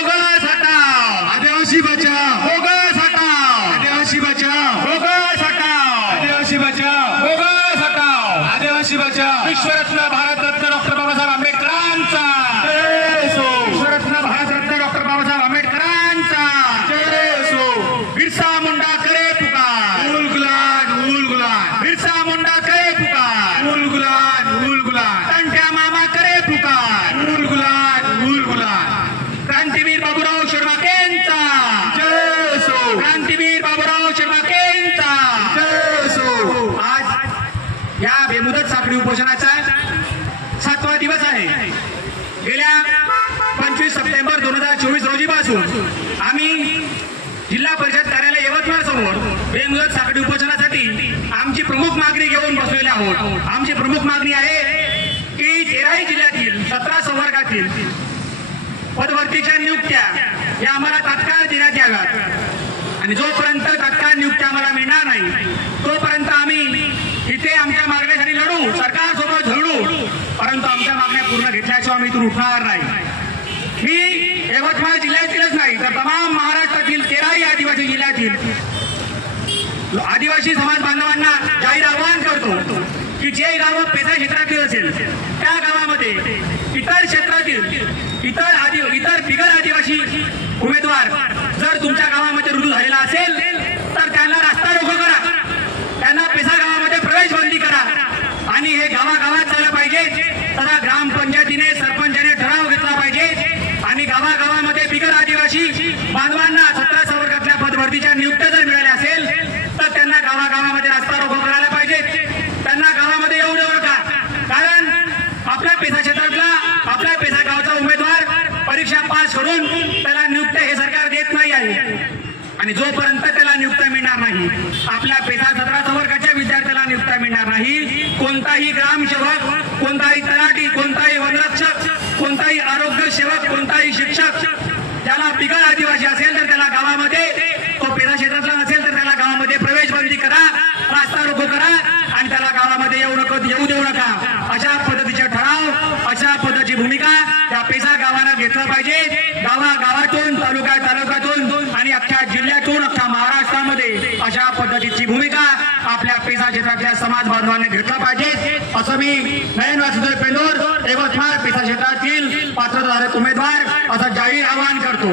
Bogus हटाओ, आदिवासी बचाओ, bogus हटाओ, आदिवासी बचाओ, बोगस हटाओ, आदिवासी बचाओ, बोगस हटाओ। आदिवासी बचाओ। विश्वरत्न भारतरत्न डॉक्टर बाबासाहेब आंबेडकरांचा जय असो, विश्वरत्न भारतरत्न डॉक्टर बाबासाहेब आंबेडकरांचा जय असो। बिरसा मुंडा करे पुकार, उल गुलान, बिरसा मुंडा करे पुकार, उल गुलान, तंट्या मामा करे पुकार, उल गुलान। क्रांतीवीर बाबूराव शर्माकेंचा, जय असो, क्रांतीवीर बाबूराव शर्माकेंचा। जय असो। आज या बेमुदत साखळी उपोषणाचा 7वा दिवस आहे। गेल्या 25 सप्टेंबर 2024 रोजीपासून आम्ही जिल्हा परिषद कार्यालय यवतमाळ समोर बेमुदत साखळी उपोषणासाठी आमची प्रमुख मागणी घेऊन बसलेले आहोत। आमची प्रमुख मागणी आहे की 13 जिल्ह्यातील 17 संवर्गातील पदभरतीच्या नियुक्त्या या आम्हाला तात्काळ देण्यात याव्यात आणि जोपर्यंत तात्काळ नियुक्त्या आम्हाला मिळणार नाही तोपर्यंत आम्ही इथे आमच्या मागण्यासाठी लढू, सरकारसोबत झगडू, परंतु आमच्या मागण्या पूर्ण घेतल्याशिवाय आम्ही इथून उठणार नाही। मी यवतमाळ जिल्ह्यातीलच नाही तर तमाम महाराष्ट्रातील 13 आदिवासी जिल्ह्यातील आदिवासी समाज बांधवांना जाहीर आवाहन करतो की जे गावं पेसा क्षेत्रातील असेल त्या गावामध्ये इतर क्षेत्रातील इतर बिगर आदिवासी उमेदवार जर तुमच्या गावामध्ये रुजू झालेला असेल तर त्यांना रास्ता रोको करा, त्यांना पेसा गावामध्ये प्रवेश बंदी करा आणि हे गावागावात झालं पाहिजे। तसा ग्रामपंचायतीने सरपंचाने ठराव घेतला पाहिजे आणि गावागावामध्ये बिगर आदिवासी बांधवांना 17 संवर्गातल्या पदभरतीच्या नियुक्त्या जर मिळाल्या असेल तर त्यांना गावागावामध्ये रास्ता रोको करायला पाहिजे, त्यांना गावामध्ये येऊ देऊ नका। कारण आपल्या पेसा क्षेत्रातला आपल्या पेसा गावचा उमेदवार परीक्षा पास करून त्याला नियुक्त्या हे सरकार देत नाही आहे आणि जोपर्यंत त्याला नियुक्त्या मिळणार नाही, आपल्या पेसा 17 संवर्गाच्या विद्यार्थ्याला नियुक्त्या मिळणार नाही, कोणताही ग्रामसेवक, कोणताही तलाठी, कोणताही वनरक्षक, कोणताही आरोग्य सेवक, कोणताही शिक्षक ज्याला बिगर आदिवासी असेल तर त्याला गावामध्ये, तो पेसा क्षेत्रातला नसेल तर त्याला गावामध्ये प्रवेश बंदी करा, रास्ता रोको करा आणि त्याला गावामध्ये येऊ देऊ नका। अशा पद्धतीचे ठराव, अशा पद्धतीची भूमिका त्या पेसा गावानं घेतलं पाहिजे। गावागावातून, तालुक्यातून आणि अख्ख्या जिल्ह्यातून, अख्ख्या महाराष्ट्रामध्ये अशा पद्धतीची भूमिका आपल्या पेसा क्षेत्रातल्या समाज बांधवांनी घेतलं पाहिजे असं मी नयन वासुदेव पेंदोर यवतमाळ पेसा क्षेत्रातील पात्रधारक उमेदवार असं जाहीर आवाहन करतो।